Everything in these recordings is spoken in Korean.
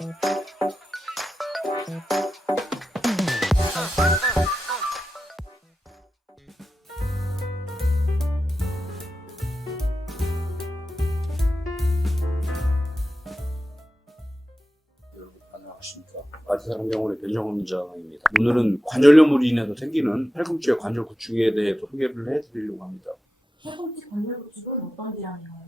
안녕하십니까. 마티사랑병원의 변정원장입니다. 오늘은 관절염으로 인해서 생기는 팔꿈치의 관절 구축에 대해서 소개를 해드리려고 합니다. 팔꿈치 관절 구축은 어떤 질환인가요?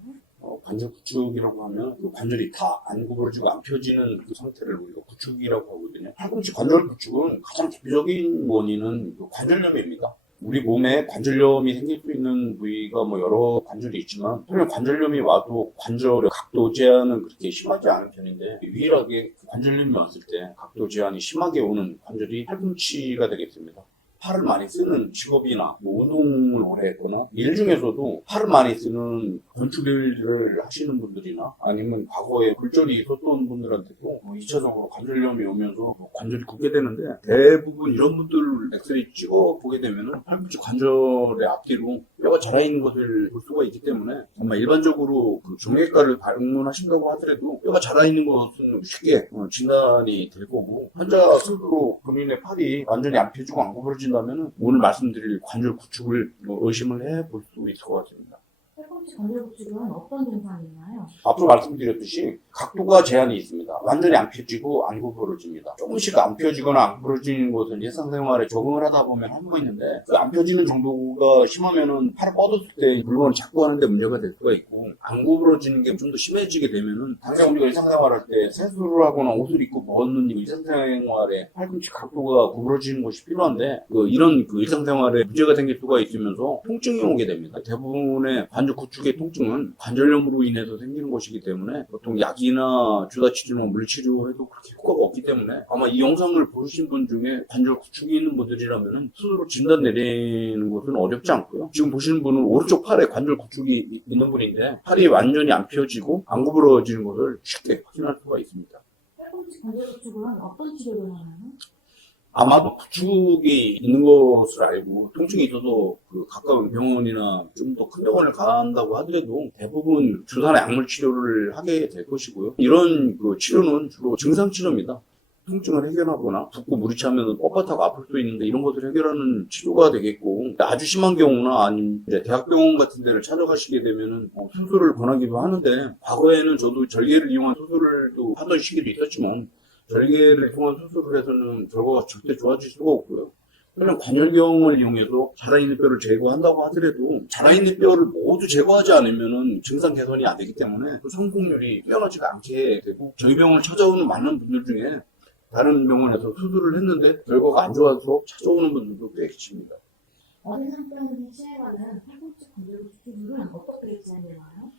관절 구축이라고 하면 그 관절이 다 안 구부러지고 안 펴지는 그 상태를 우리가 구축이라고 하거든요. 팔꿈치 관절 구축은 가장 대표적인 원인은 그 관절염입니다. 우리 몸에 관절염이 생길 수 있는 부위가 여러 관절이 있지만, 특히 관절염이 와도 관절의 각도 제한은 그렇게 심하지 않은 편인데, 유일하게 관절염이 왔을 때 각도 제한이 심하게 오는 관절이 팔꿈치가 되겠습니다. 팔을 많이 쓰는 직업이나 운동을 오래 했거나 일 중에서도 팔을 많이 쓰는 건축일을 하시는 분들이나 아니면 과거에 골절이 있었던 분들한테도 2차적으로 관절염이 오면서 관절이 굽게 되는데, 대부분 이런 분들 엑스레이 찍어 보게 되면 팔꿈치 관절의 앞뒤로 뼈가 자라있는 것을 볼 수가 있기 때문에, 정말 일반적으로 그 정형외과를 방문하신다고 하더라도 뼈가 자라있는 것은 쉽게 진단이 될 거고, 환자 스스로 본인의 팔이 완전히 안 펴지고 안 구부러진다면 오늘 말씀드릴 관절 구축을 의심을 해볼 수 있을 것 같습니다. 팔꿈치 관절 구축은 어떤 증상이나요? 앞으로 말씀드렸듯이 각도가 제한이 있습니다. 완전히 안 펴지고 안 구부러집니다. 조금씩 안 펴지거나 안 구부러지는 것은 일상생활에 적응을 하다 보면 할 수 있는데, 그 안 펴지는 정도가 심하면은 팔을 뻗었을 때 물건을 잡고 하는데 문제가 될 수가 있고, 안 구부러지는 게 좀 더 심해지게 되면은 당장 우리가 일상생활할 때 세수를 하거나 옷을 입고 벗는 일상생활에 팔꿈치 각도가 구부러지는 것이 필요한데, 이런 일상생활에 문제가 생길 수가 있으면서 통증이 오게 됩니다. 대부분의 관절 구축의 통증은 관절염으로 인해서 생기는 것이기 때문에 보통 약이나 주사치료나 물리치료해도 그렇게 효과가 없기 때문에, 아마 이 영상을 보신 분 중에 관절 구축이 있는 분들이라면 스스로 진단 내리는 것은 어렵지 않고요. 지금 보시는 분은 오른쪽 팔에 관절 구축이 있는 분인데, 팔이 완전히 안 펴지고 안 구부러지는 것을 쉽게 확인할 수가 있습니다. 팔꿈치 관절 구축은 어떤 치료를 하나요? 아마도 구축이 있는 것을 알고 통증이 있어서 가까운 병원이나 좀 더 큰 병원을 간다고 하더라도 대부분 주사나 약물 치료를 하게 될 것이고요. 이런 치료는 주로 증상 치료입니다. 통증을 해결하거나 붓고 물이 차면 뻣뻣하고 아플 수 있는데, 이런 것을 해결하는 치료가 되겠고, 아주 심한 경우나 아니면 대학병원 같은 데를 찾아가시게 되면은 수술을 권하기도 하는데, 과거에는 저도 절개를 이용한 수술도 하던 시기도 있었지만, 절개를 통한 수술을 해서는 결과가 절대 좋아질 수가 없고요. 그냥 관절경을 이용해서 자라있는 뼈를 제거한다고 하더라도 자라있는 뼈를 모두 제거하지 않으면 증상 개선이 안 되기 때문에 그 성공률이 뛰어나지가 않게 되고, 저희 병원을 찾아오는 많은 분들 중에 다른 병원에서 수술을 했는데 결과가 안 좋아서 찾아오는 분들도 꽤 계십니다. 어린 상태에서 시행하는 팔꿈치 관절 구축술은 어떻게 진행되나요?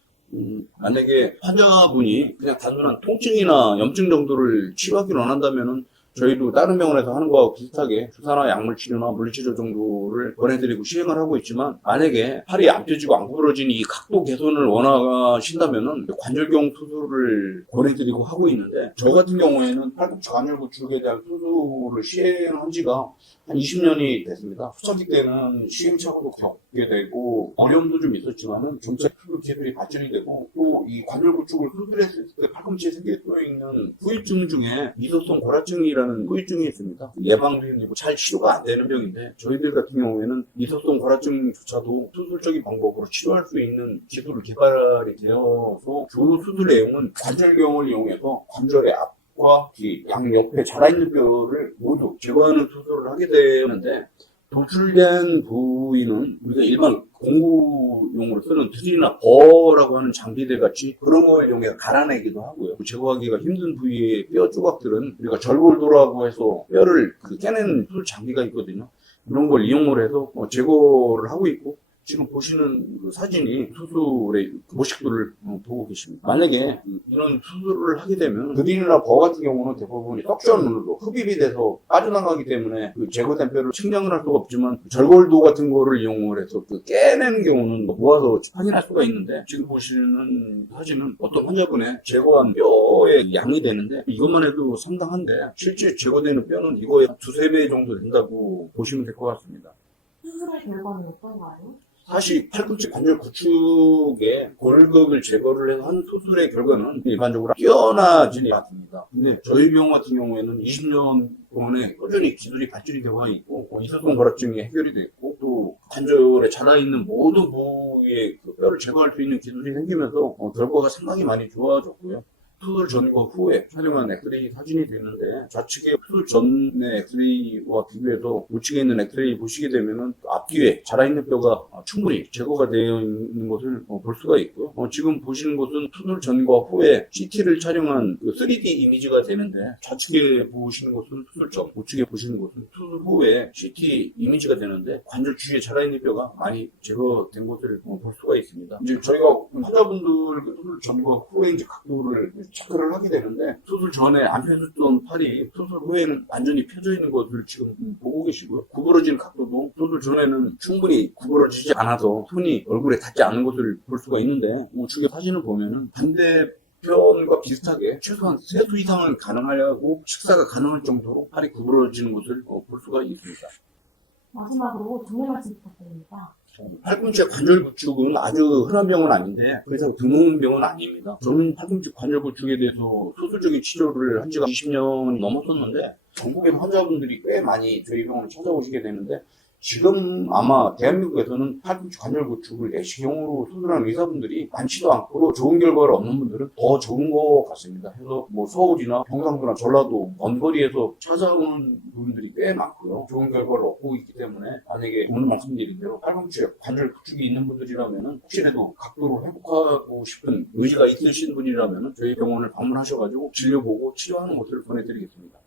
만약에 환자분이 그냥 단순한 통증이나 염증 정도를 치료하기로 원한다면은 저희도 다른 병원에서 하는 거하고 비슷하게 주사나 약물 치료나 물리치료 정도를 권해드리고 시행을 하고 있지만, 만약에 팔이 안 펴지고 안 구부러지는 이 각도 개선을 원하신다면은 관절경 수술을 권해드리고 하고 있는데, 저 같은 경우에는 팔꿈치 관절 구축에 대한 수술을 시행한 지가 한 20년이 됐습니다. 초창기 때는 시행착오도 겪게 되고 어려움도 좀 있었지만은 점차 수술 기술이 발전이 되고, 또 이 관절 구축을 수술했을 때 팔꿈치에 생길 수 있는 후유증 중에 미소성 골화증이라는 후유증이 있습니다. 예방도 힘들고 잘 치료가 안 되는 병인데, 저희들 같은 경우에는 미소성 골화증조차도 수술적인 방법으로 치료할 수 있는 기술을 개발이 되어서, 주 수술 내용은 관절경을 이용해서 관절의 앞과 뒤, 양옆에 자라있는 뼈를 모두 제거하는 수술을 하게 되는데, 도출된 부위는 우리가 일반 공구용으로 쓰는 드릴이나 버라고 하는 장비들 같이 그런 걸 이용해서 갈아내기도 하고요. 제거하기가 힘든 부위의 뼈 조각들은 우리가 절골도라고 해서 뼈를 깨내는 수술 장비가 있거든요. 이런 걸 이용을 해서 제거를 하고 있고, 지금 보시는 사진이 수술의 모식도를 보고 계십니다. 만약에 이런 수술을 하게 되면 드릴이나 버 같은 경우는 대부분 석션으로 흡입이 돼서 빠져나가기 때문에 제거된 뼈를 측량을 할 수가 없지만, 절골도 같은 거를 이용을 해서 깨내는 경우는 모아서 확인할 수가 있는데, 지금 보시는 사진은 어떤 환자분의 제거한 뼈의 양이 되는데, 이것만 해도 상당한데 실제 제거되는 뼈는 이거의 두세 배 정도 된다고 보시면 될 것 같습니다. 수술의 결과는 어떤가요? 사실 팔꿈치 관절 구축에 골격을 제거를 해서 한 수술의 결과는 일반적으로 뛰어나지는 않습니다. 근데 저희 병원 같은 경우에는 20년 동안에 꾸준히 기술이 발전이 되어 와 있고 이소성 골합증이 해결이 됐고 또 관절에 자라있는 모든 부위의 그 뼈를 제거할 수 있는 기술이 생기면서 결과가 상당히 많이 좋아졌고요. 수술 전과 후에 촬영한 엑스레이 사진이 되는데 좌측에 수술 전의 엑스레이와 비교해서 우측에 있는 엑스레이 보시게 되면은 앞뒤에 자라있는 뼈가 충분히 제거가 되어 있는 것을 볼 수가 있고요. 지금 보시는 것은 수술 전과 후에 CT를 촬영한 3D 이미지가 되는데 좌측에 보시는 것은 수술 전, 우측에 보시는 것은 수술 후에 CT 이미지가 되는데 관절 주위에 자라있는 뼈가 많이 제거된 것을 볼 수가 있습니다. 이제 저희가 환자분들 수술 전과 후에 이제 각도를 체크를 하게 되는데 수술 전에 안 펴졌던 팔이 수술 후에는 완전히 펴져 있는 것을 지금 보고 계시고요. 구부러진 각도도 수술 전에는 충분히 구부러지지 않아서 손이 얼굴에 닿지 않는 것을 볼 수가 있는데 우측에 사진을 보면은 반대편과 비슷하게 최소한 3수 이상은 가능하려고 식사가 가능할 정도로 팔이 구부러지는 것을 볼 수가 있습니다. 마지막으로 정리 말씀 부탁드립니다. 팔꿈치 관절 구축은 아주 흔한 병은 아닌데 그래서 드문 병은 아닙니다. 저는 팔꿈치 관절 구축에 대해서 수술적인 치료를 한 지가 20년이 넘었었는데 전국의 환자분들이 꽤 많이 저희 병원을 찾아오시게 되는데 지금 아마 대한민국에서는 팔꿈치 관절 구축을 내시경으로 수술하는 의사분들이 많지도 않고 좋은 결과를 얻는 분들은 더 적은 것 같습니다. 그래서 뭐 서울이나 경상도나 전라도 먼 거리에서 찾아오는 분들이 꽤 많고요. 좋은 결과를 얻고 있기 때문에 만약에 오늘 말씀드린 대로 팔꿈치 관절 구축이 있는 분들이라면 혹시라도 각도를 회복하고 싶은 의지가 있으신 분이라면 저희 병원을 방문하셔가지고 진료보고 치료하는 것을 권해드리겠습니다.